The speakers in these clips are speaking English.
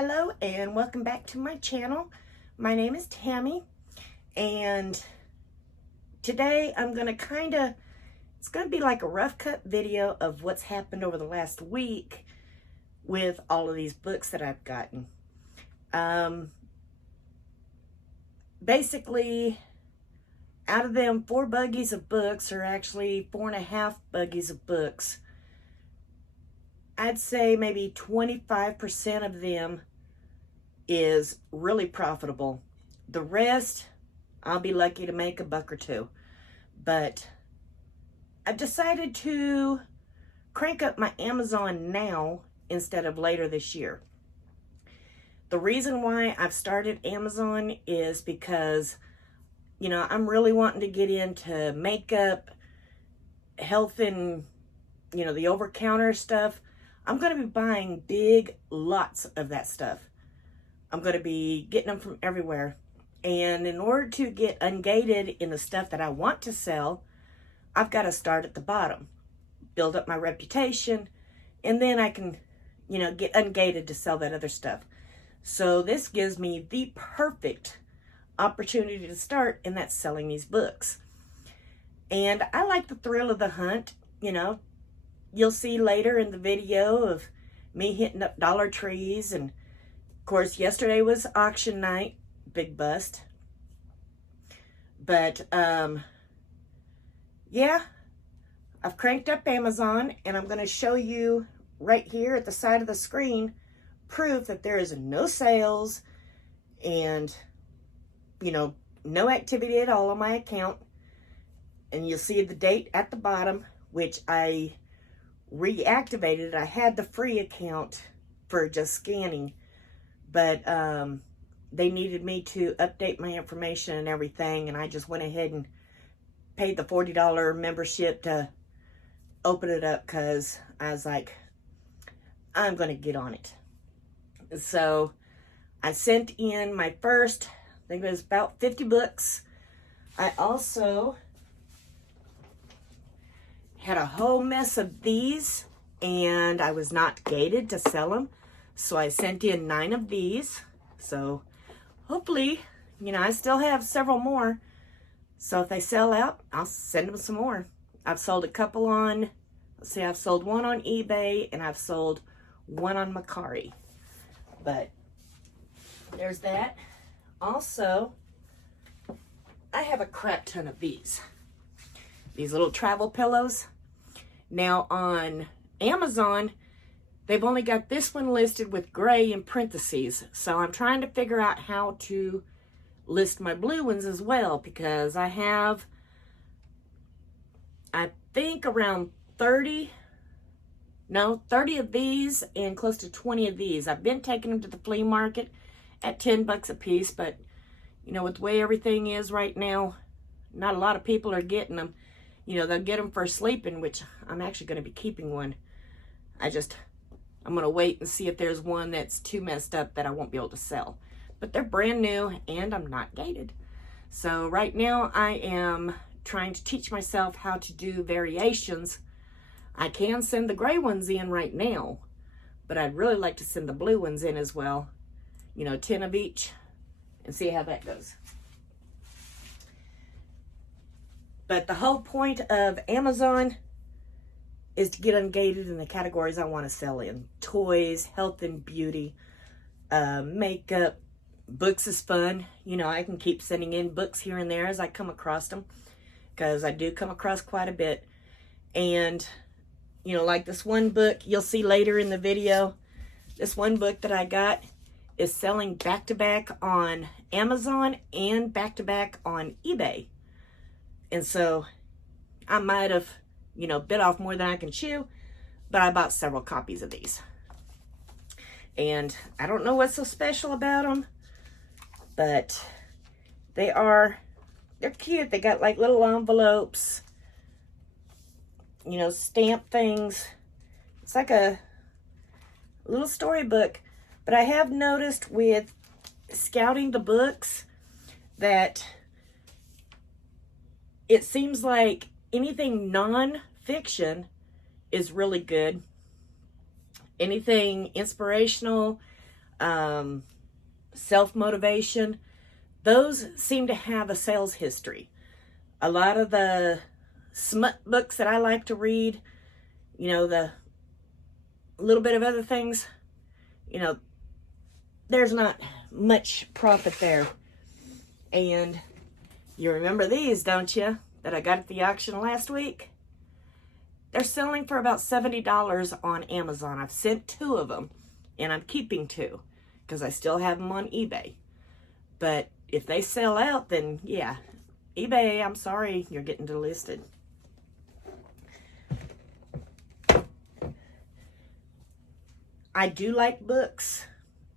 Hello and welcome back to my channel. My name is Tammy, and today I'm going to it's going to be like a rough cut video of what's happened over the last week with all of these books that I've gotten. Basically, out of them 4 buggies of books, or actually 4.5 buggies of books, I'd say maybe 25% of them is really profitable. The rest, I'll be lucky to make $1 or $2. But I've decided to crank up my Amazon now instead of later this year. The reason why I've started Amazon is because, I'm really wanting to get into makeup, health, and, the over-counter stuff. I'm going to be buying big lots of that stuff. I'm going to be getting them from everywhere. And in order to get ungated in the stuff that I want to sell, I've got to start at the bottom, build up my reputation, and then I can, get ungated to sell that other stuff. So this gives me the perfect opportunity to start, and that's selling these books. And I like the thrill of the hunt. You'll see later in the video of me hitting up Dollar Trees, and of course yesterday was auction night, big bust. But yeah, I've cranked up Amazon, and I'm going to show you right here at the side of the screen proof that there is no sales and no activity at all on my account. And you'll see the date at the bottom, which I reactivated. I had the free account for just scanning, but they needed me to update my information and everything, and I just went ahead and paid the $40 membership to open it up because I was like, I'm going to get on it. So I sent in my first, I think it was about 50 books. I also had a whole mess of these, and I was not gated to sell them. So I sent in 9 of these. So hopefully, I still have several more. So if they sell out, I'll send them some more. I've sold a couple on, I've sold one on eBay, and I've sold one on Mercari. But there's that. Also, I have a crap ton of these little travel pillows. Now on Amazon, they've only got this one listed with gray in parentheses. So I'm trying to figure out how to list my blue ones as well, because I have, I think, around 30 of these and close to 20 of these. I've been taking them to the flea market at $10 a piece, but with the way everything is right now, not a lot of people are getting them. They'll get them for sleeping, which I'm actually going to be keeping one. I'm going to wait and see if there's one that's too messed up that I won't be able to sell. But they're brand new, and I'm not gated. So right now I am trying to teach myself how to do variations. I can send the gray ones in right now, but I'd really like to send the blue ones in as well. 10 of each, and see how that goes. But the whole point of Amazon is to get ungated in the categories I want to sell in. Toys, health and beauty, makeup, books is fun. I can keep sending in books here and there as I come across them, because I do come across quite a bit. And, like this one book you'll see later in the video, this one book that I got is selling back-to-back on Amazon and back-to-back on eBay. And so I might have, bit off more than I can chew, but I bought several copies of these. And I don't know what's so special about them, but they're cute. They got like little envelopes, stamp things. It's like a little storybook. But I have noticed with scouting the books that it seems like anything non-fiction is really good. Anything inspirational, self-motivation, those seem to have a sales history. A lot of the smut books that I like to read, you know, the little bit of other things, you know, there's not much profit there. And you remember these, don't you, that I got at the auction last week? They're selling for about $70 on Amazon. I've sent 2 of them, and I'm keeping 2 because I still have them on eBay. But if they sell out, then yeah, eBay, I'm sorry, you're getting delisted. I do like books.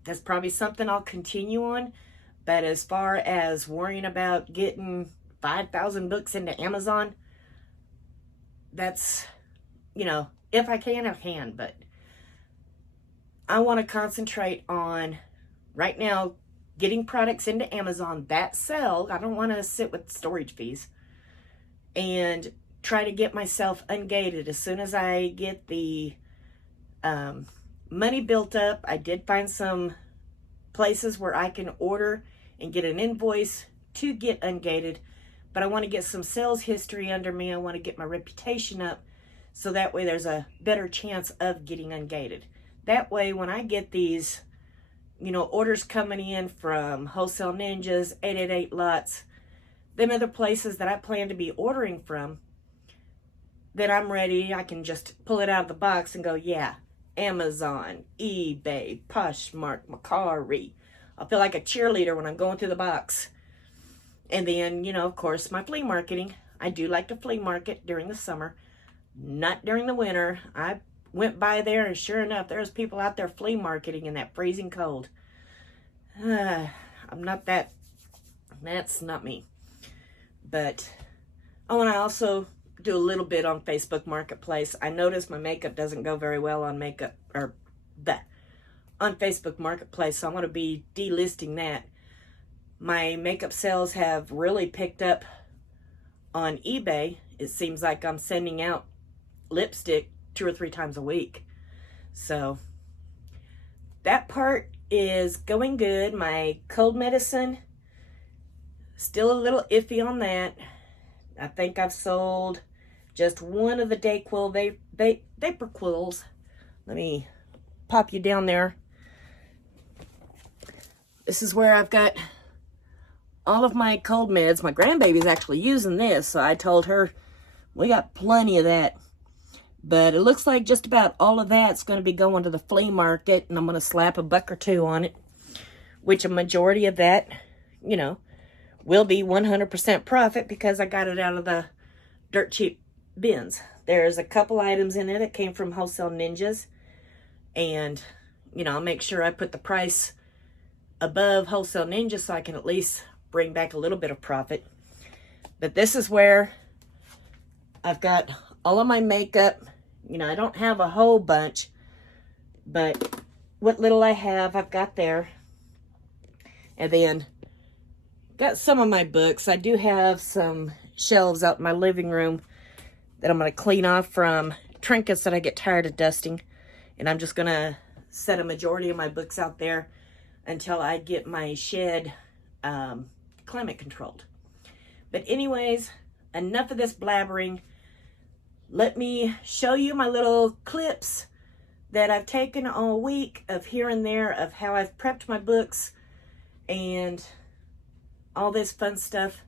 That's probably something I'll continue on. But as far as worrying about getting 5,000 books into Amazon, that's, you know, if I can, I can. But I want to concentrate on, right now, getting products into Amazon that sell. I don't want to sit with storage fees. And try to get myself ungated as soon as I get the money built up. I did find some places where I can order and get an invoice to get ungated, but I want to get some sales history under me. I want to get my reputation up so that way there's a better chance of getting ungated. That way when I get these, you know, orders coming in from Wholesale Ninjas, 888 Lots, them other places that I plan to be ordering from, then I'm ready. I can just pull it out of the box and go, yeah, Amazon, eBay, Poshmark, Mercari. I feel like a cheerleader when I'm going through the box. And then, you know, of course, my flea marketing. I do like to flea market during the summer, not during the winter. I went by there and sure enough, there's people out there flea marketing in that freezing cold. I'm not that, that's not me. But, oh, and I also do a little bit on Facebook Marketplace. I notice my makeup doesn't go very well on on Facebook Marketplace, so I'm going to be delisting that. My makeup sales have really picked up on eBay. It seems like I'm sending out lipstick 2 or 3 times a week. So that part is going good. My cold medicine, still a little iffy on that. I think I've sold just one of the Dayquil vapor quills. Let me pop you down there. This is where I've got all of my cold meds. My grandbaby's actually using this, so I told her we got plenty of that. But it looks like just about all of that's going to be going to the flea market, and I'm going to slap a buck or 2 on it, which a majority of that, you know, will be 100% profit because I got it out of the dirt cheap bins. There's a couple items in there that came from Wholesale Ninjas, and, you know, I'll make sure I put the price above Wholesale Ninja so I can at least bring back a little bit of profit. But this is where I've got all of my makeup. You know, I don't have a whole bunch, but what little I have, I've got there. And then got some of my books. I do have some shelves out in my living room that I'm going to clean off from trinkets that I get tired of dusting. And I'm just going to set a majority of my books out there until I get my shed climate controlled. But anyways, enough of this blabbering. Let me show you my little clips that I've taken all week of here and there of how I've prepped my books and all this fun stuff.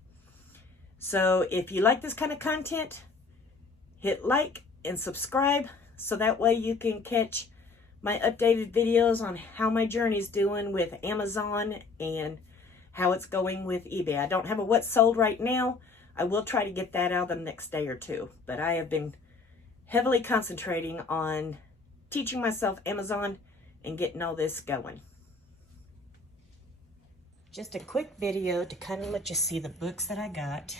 So if you like this kind of content, hit like and subscribe so that way you can catch my updated videos on how my journey's doing with Amazon and how it's going with eBay. I don't have a what's sold right now. I will try to get that out the next day or 2, but I have been heavily concentrating on teaching myself Amazon and getting all this going. Just a quick video to kind of let you see the books that I got.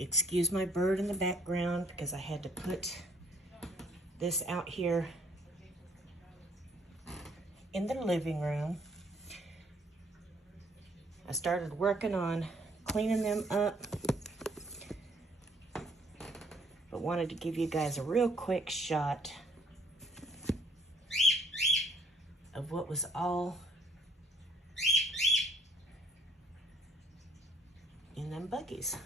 Excuse my bird in the background because I had to put this out here in the living room. I started working on cleaning them up, but wanted to give you guys a real quick shot of what was all in them buggies.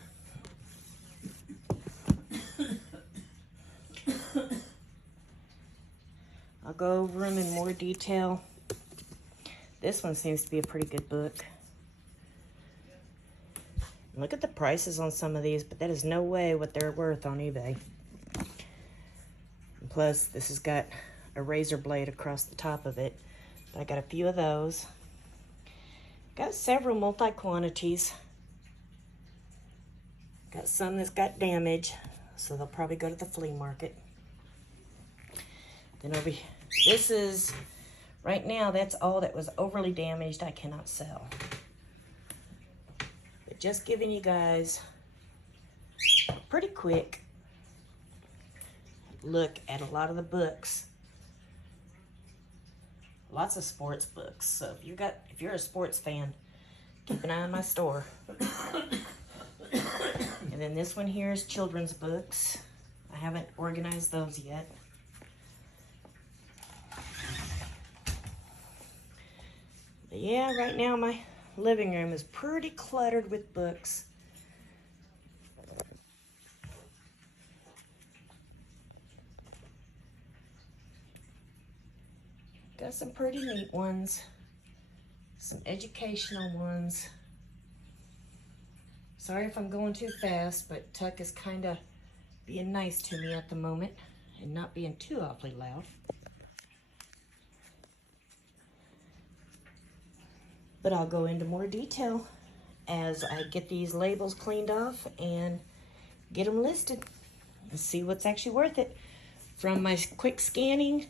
I'll go over them in more detail. This one seems to be a pretty good book. Look at the prices on some of these, but that is no way what they're worth on eBay. And plus, this has got a razor blade across the top of it. But I got a few of those. Got several multi-quantities. Got some that's got damage, so they'll probably go to the flea market. Then over here, this is, right now, that's all that was overly damaged I cannot sell. But just giving you guys a pretty quick look at a lot of the books. Lots of sports books. So if you're a sports fan, keep an eye on my store. And then this one here is children's books. I haven't organized those yet. But yeah, right now my living room is pretty cluttered with books. Got some pretty neat ones, some educational ones. Sorry if I'm going too fast, but Tuck is kind of being nice to me at the moment and not being too awfully loud. But I'll go into more detail as I get these labels cleaned off and get them listed and see what's actually worth it. From my quick scanning,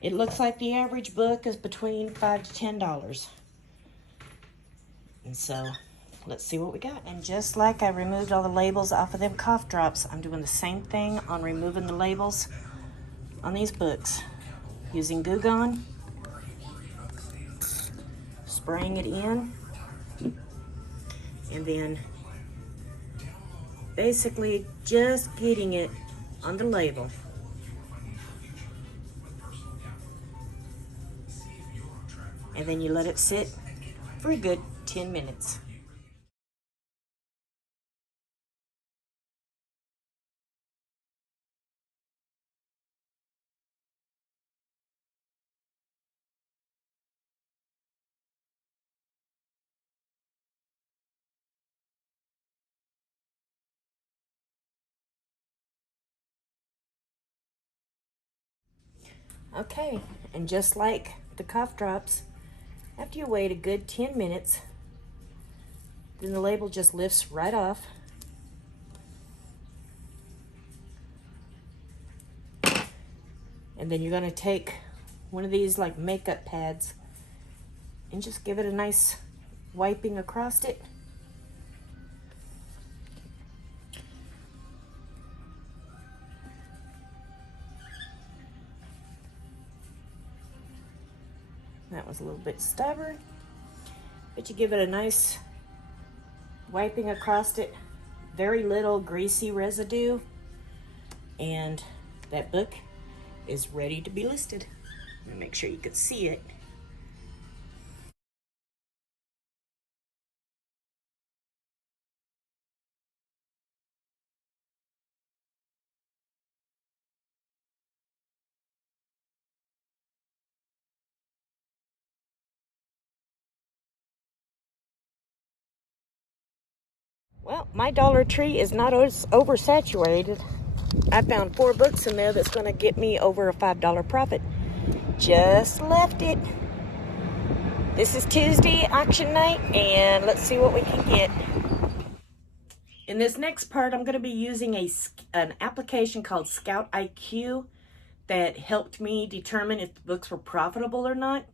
it looks like the average book is between $5 to $10. And so, let's see what we got. And just like I removed all the labels off of them cough drops, I'm doing the same thing on removing the labels on these books. Using Goo Gone, spraying it in, and then basically just getting it on the label. And then you let it sit for a good 10 minutes. Okay, and just like the cough drops, after you wait a good 10 minutes, then the label just lifts right off. And then you're gonna take one of these like makeup pads and just give it a nice wiping across it. That was a little bit stubborn, but you give it a nice wiping across it. Very little greasy residue, and that book is ready to be listed. Let me make sure you can see it. Well, my Dollar Tree is not oversaturated. I found 4 books in there that's going to get me over a $5 profit. Just left it. This is Tuesday auction night, and let's see what we can get. In this next part, I'm going to be using an application called Scout IQ that helped me determine if the books were profitable or not.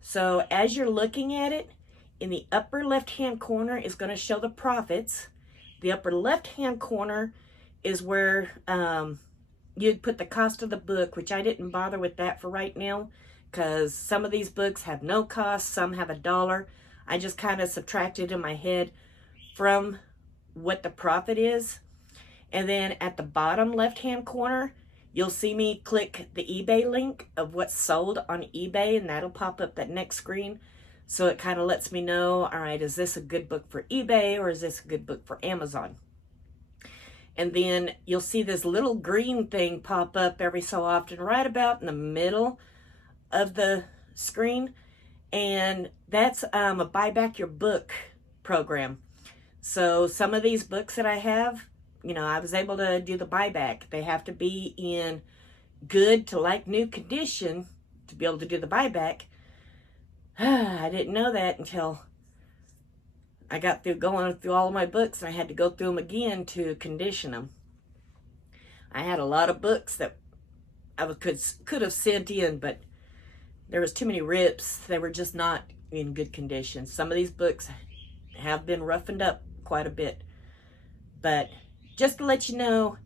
So as you're looking at it, in the upper left-hand corner is going to show the profits. The upper left-hand corner is where you'd put the cost of the book, which I didn't bother with that for right now because some of these books have no cost, some have $1. I just kind of subtracted in my head from what the profit is. And then at the bottom left-hand corner you'll see me click the eBay link of what's sold on eBay, and that'll pop up that next screen. So it kind of lets me know, all right, is this a good book for eBay or is this a good book for Amazon? And then you'll see this little green thing pop up every so often, right about in the middle of the screen. And that's a buy back your book program. So some of these books that I have, you know, I was able to do the buyback. They have to be in good to like new condition to be able to do the buyback. I didn't know that until I got through going through all of my books, and I had to go through them again to condition them. I had a lot of books that I could have sent in, but there was too many rips. They were just not in good condition. Some of these books have been roughened up quite a bit. But just to let you know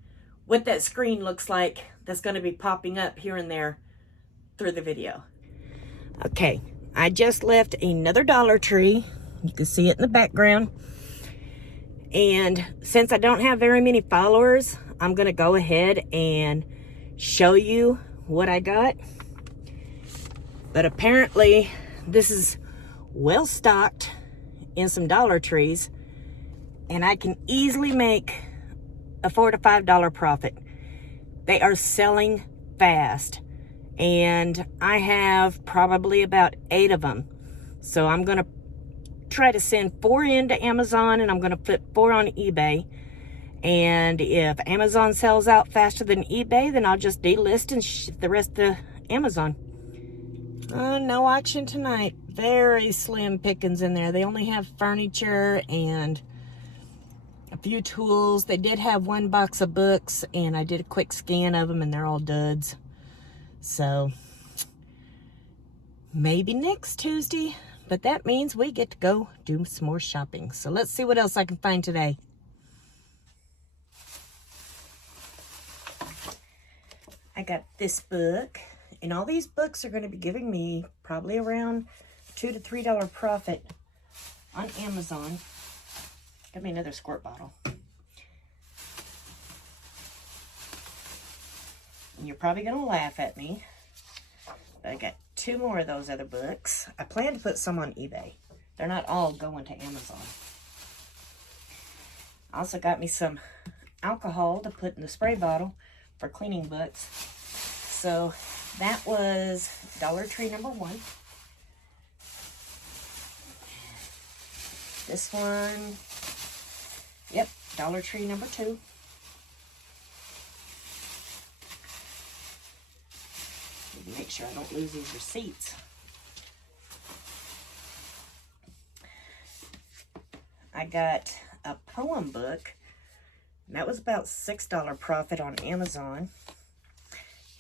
what that screen looks like, that's going to be popping up here and there through the video. Okay, I just left another Dollar Tree. You can see it in the background. And since I don't have very many followers, I'm going to go ahead and show you what I got. But apparently, this is well stocked in some Dollar Trees, and I can easily make a $4 to $5 profit. They are selling fast, and I have probably about 8 of them. So I'm going to try to send 4 into Amazon, and I'm going to flip 4 on eBay. And if Amazon sells out faster than eBay, then I'll just delist and ship the rest to Amazon. No auction tonight. Very slim pickings in there. They only have furniture and a few tools. They did have 1 box of books, and I did a quick scan of them, and they're all duds. So maybe next Tuesday, but that means we get to go do some more shopping. So let's see what else I can find today. I got this book, and all these books are going to be giving me probably around $2 to $3 profit on Amazon. Got me another squirt bottle. And you're probably going to laugh at me, but I got 2 more of those other books. I plan to put some on eBay. They're not all going to Amazon. I also got me some alcohol to put in the spray bottle for cleaning books. So that was Dollar Tree number 1. This one, yep, Dollar Tree number 2. Need to make sure I don't lose these receipts. I got a poem book, and that was about $6 profit on Amazon.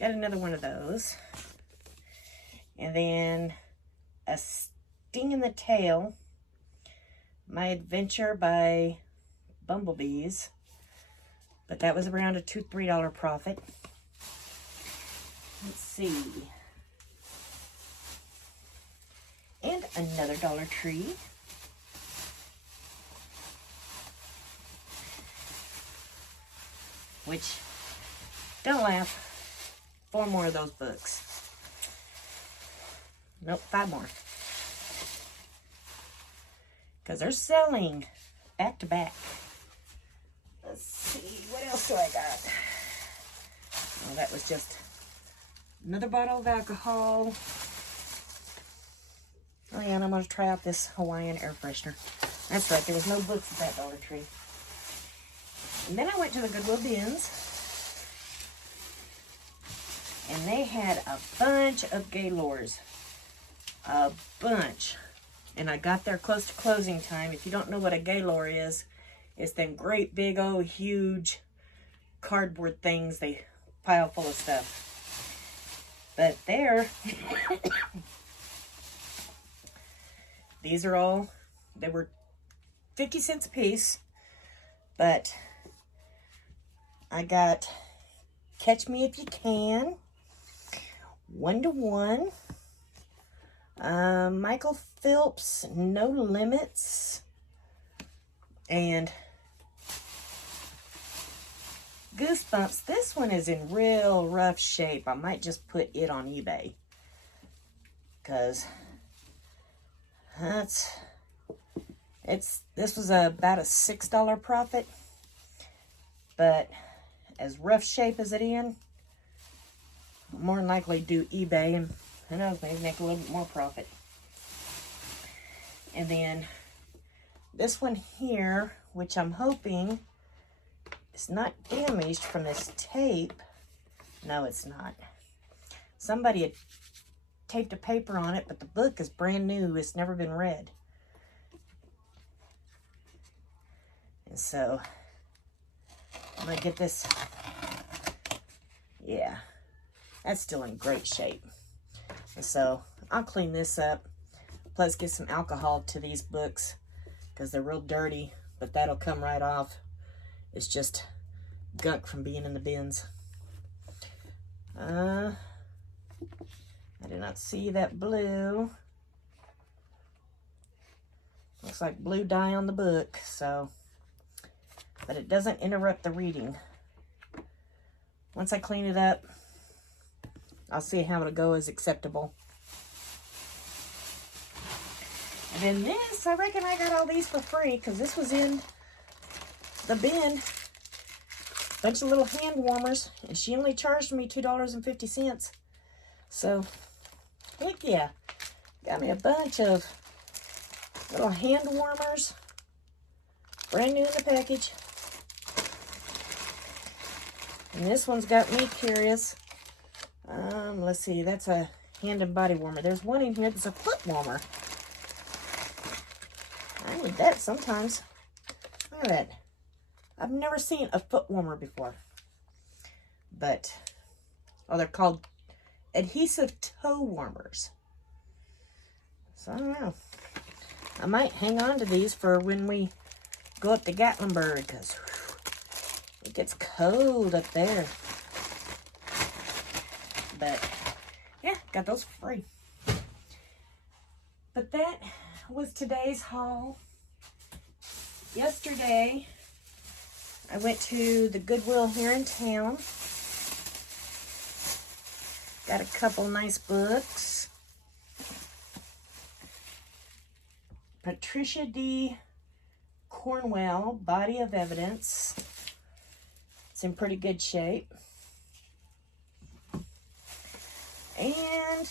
Got another one of those. And then a Sting in the Tail, My Adventure by Bumblebees. But that was around a $2 to $3 profit. Let's see. And another Dollar Tree. Which, don't laugh, 4 more of those books. Nope, 5 more. Because they're selling back to back. Let's see, what else do I got? Oh, that was just another bottle of alcohol. Oh yeah, and I'm going to try out this Hawaiian air freshener. That's right, there was no books at that Dollar Tree. And then I went to the Goodwill bins, and they had a bunch of Gaylords. A bunch. And I got there close to closing time. If you don't know what a Gaylord is, it's them great big old huge cardboard things they pile full of stuff. But there, these are all, they were 50 cents a piece, but I got Catch Me If You Can, 1 to 1, Michael Phelps, No Limits, and Goosebumps. This one is in real rough shape. I might just put it on eBay. Because this was about a $6 profit. But as rough shape as it in, I'll more than likely do eBay, and who knows, maybe make a little bit more profit. And then this one here, which I'm hoping is not damaged from this tape. No, it's not. Somebody had taped a paper on it, but the book is brand new. It's never been read. And so I'm going to get this. Yeah, that's still in great shape. And so I'll clean this up. Plus get some alcohol to these books because they're real dirty, but that'll come right off. It's just gunk from being in the bins. I did not see that blue. Looks like blue dye on the book, so, but it doesn't interrupt the reading. Once I clean it up, I'll see how it'll go as acceptable. And then this, I reckon I got all these for free because this was in the bin. Bunch of little hand warmers, and she only charged me $2.50. So, heck yeah. Got me a bunch of little hand warmers. Brand new in the package. And this one's got me curious. Let's see, that's a hand and body warmer. There's one in here that's a foot warmer. I need that sometimes. Look at that. I've never seen a foot warmer before. But, oh, they're called adhesive toe warmers. So, I don't know. I might hang on to these for when we go up to Gatlinburg, because it gets cold up there. But, yeah, got those for free. But that was today's haul. Yesterday, I went to the Goodwill here in town. Got a couple nice books. Patricia D. Cornwell, Body of Evidence. It's in pretty good shape. And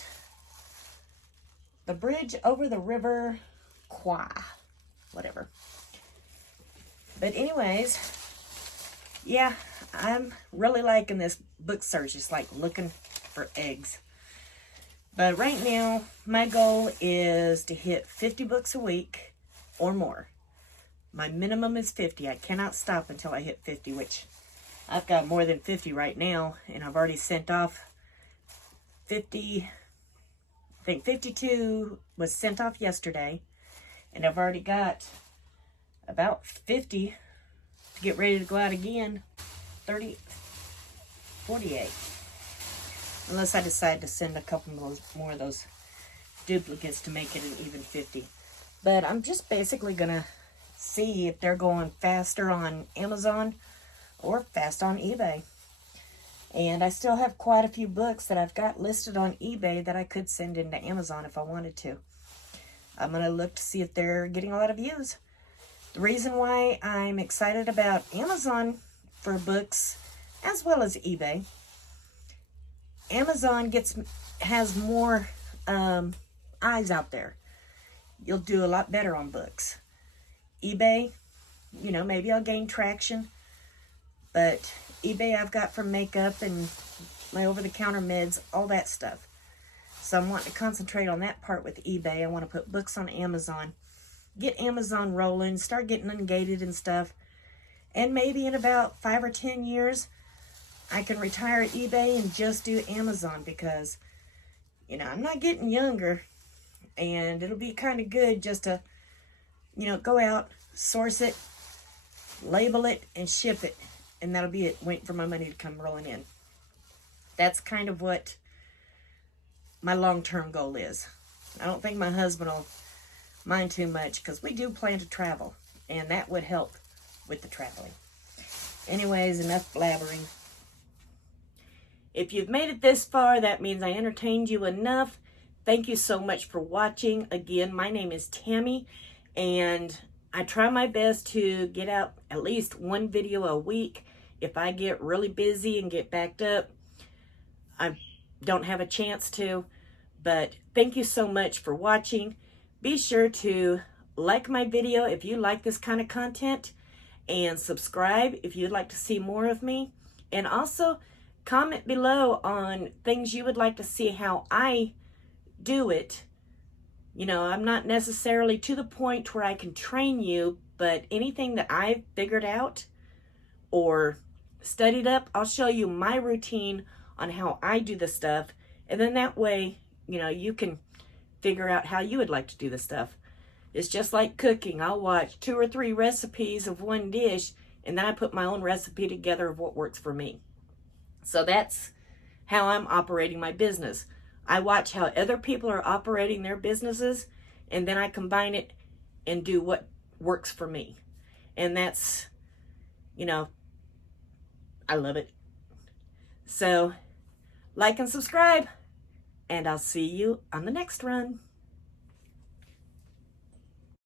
The Bridge Over the River Kwai. Whatever. But anyways, yeah, I'm really liking this book search. It's like looking for eggs. But right now, my goal is to hit 50 books a week or more. My minimum is 50. I cannot stop until I hit 50, which I've got more than 50 right now. And I've already sent off 50. I think 52 was sent off yesterday. And I've already got about 50 to get ready to go out again. 48. Unless I decide to send a couple more of those duplicates to make it an even 50. But I'm just basically going to see if they're going faster on Amazon or fast on eBay. And I still have quite a few books that I've got listed on eBay that I could send into Amazon if I wanted to. I'm going to look to see if they're getting a lot of views. The reason why I'm excited about Amazon for books as well as eBay, Amazon has more eyes out there. You'll do a lot better on books. eBay, you know, maybe I'll gain traction. But eBay I've got for makeup and my over-the-counter meds, all that stuff. So I'm wanting to concentrate on that part with eBay. I want to put books on Amazon. Get Amazon rolling, start getting ungated and stuff. And maybe in about 5 or 10 years, I can retire eBay and just do Amazon because, you know, I'm not getting younger. And it'll be kind of good just to, you know, go out, source it, label it, and ship it. And that'll be it. Wait for my money to come rolling in. That's kind of what my long-term goal is. I don't think my husband will mind too much because we do plan to travel. And that would help with the traveling. Anyways, enough blabbering. If you've made it this far, that means I entertained you enough. Thank you so much for watching. Again, my name is Tammy, and I try my best to get out at least one video a week. If I get really busy and get backed up, I don't have a chance to. But thank you so much for watching. Be sure to like my video if you like this kind of content, and subscribe if you'd like to see more of me. And also comment below on things you would like to see how I do it. You know, I'm not necessarily to the point where I can train you, but anything that I've figured out or studied up, I'll show you my routine on how I do the stuff. And then that way, you know, you can figure out how you would like to do the stuff. It's just like cooking. I'll watch 2 or 3 recipes of one dish, and then I put my own recipe together of what works for me. So that's how I'm operating my business. I watch how other people are operating their businesses, and then I combine it and do what works for me. And that's, you know, I love it. So like and subscribe, and I'll see you on the next run.